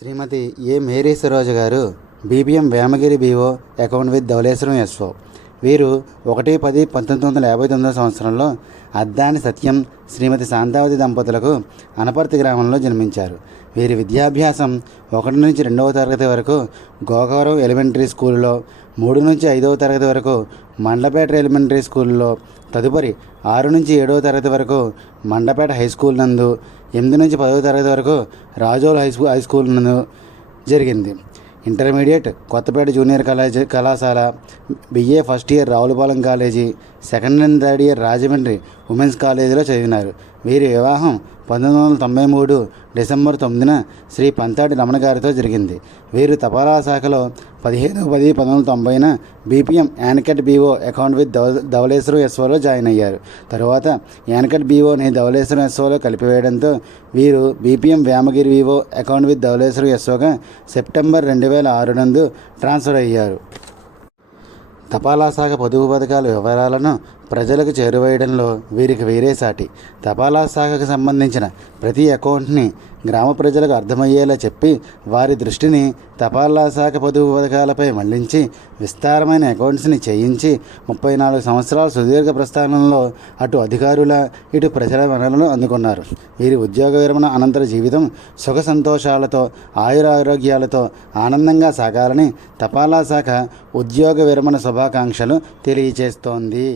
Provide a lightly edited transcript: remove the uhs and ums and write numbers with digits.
శ్రీమతి ఏ Mary Saroja గారు BBM Vemagiri BO account with Dhavaleswaram SO. వీరు 1-10-1959 సంవత్సరంలో అద్దాని సత్యం, శ్రీమతి శాంతావతి దంపతులకు అనపర్తి గ్రామంలో జన్మించారు. వీరి విద్యాభ్యాసం 1 నుంచి 2వ తరగతి వరకు గోకవరం ఎలిమెంటరీ స్కూల్లో, 3 నుంచి 5వ తరగతి వరకు మండపేట ఎలిమెంటరీ స్కూల్లో, తదుపరి 6 నుంచి 7వ తరగతి వరకు మండపేట హై స్కూల్ నందు, 8 నుంచి 10వ తరగతి వరకు రాజోల్ హై స్కూల్ నందు జరిగింది. ఇంటర్మీడియట్ కొత్తపేట జూనియర్ కళాశాల, BA first year Ravulapalem college, second and third year Rajahmundry women's కాలేజీలో చదివినారు. వీరి వివాహం 1993 డిసెంబర్ 9న శ్రీ పంతాటి రమణ గారితో జరిగింది. వీరు తపాలా శాఖలో 15/10/1990న BPM Anicut BO account with Dhavaleswaram ఎస్ఓలో జాయిన్ అయ్యారు. తరువాత యాన్కట్ బీఓని ధవళేశ్వరం ఎస్ఓలో కలిపివేయడంతో వీరు BPM Vemagiri BO account with Dhavaleswaram ఎస్ఓగా సెప్టెంబర్ 2006 నందు ట్రాన్స్ఫర్ అయ్యారు. తపాలా శాఖ పొదుపు పథకాల వివరాలను ప్రజలకు చేరువేయడంలో వీరికి వీరే సాటి. తపాలా శాఖకు సంబంధించిన ప్రతి అకౌంట్ని గ్రామ ప్రజలకు అర్థమయ్యేలా చెప్పి వారి దృష్టిని తపాలా శాఖ పొదుపు పథకాలపై మళ్లించి విస్తారమైన అకౌంట్స్ని చేయించి 34 సంవత్సరాల సుదీర్ఘ ప్రస్థానంలో అటు అధికారుల ఇటు ప్రజల మన్ననలు అందుకున్నారు. వీరి ఉద్యోగ విరమణ అనంతర జీవితం సుఖ సంతోషాలతో ఆయురారోగ్యాలతో ఆనందంగా సాగాలని తపాలా శాఖ ఉద్యోగ విరమణ శుభాకాంక్షలు తెలియజేస్తోంది.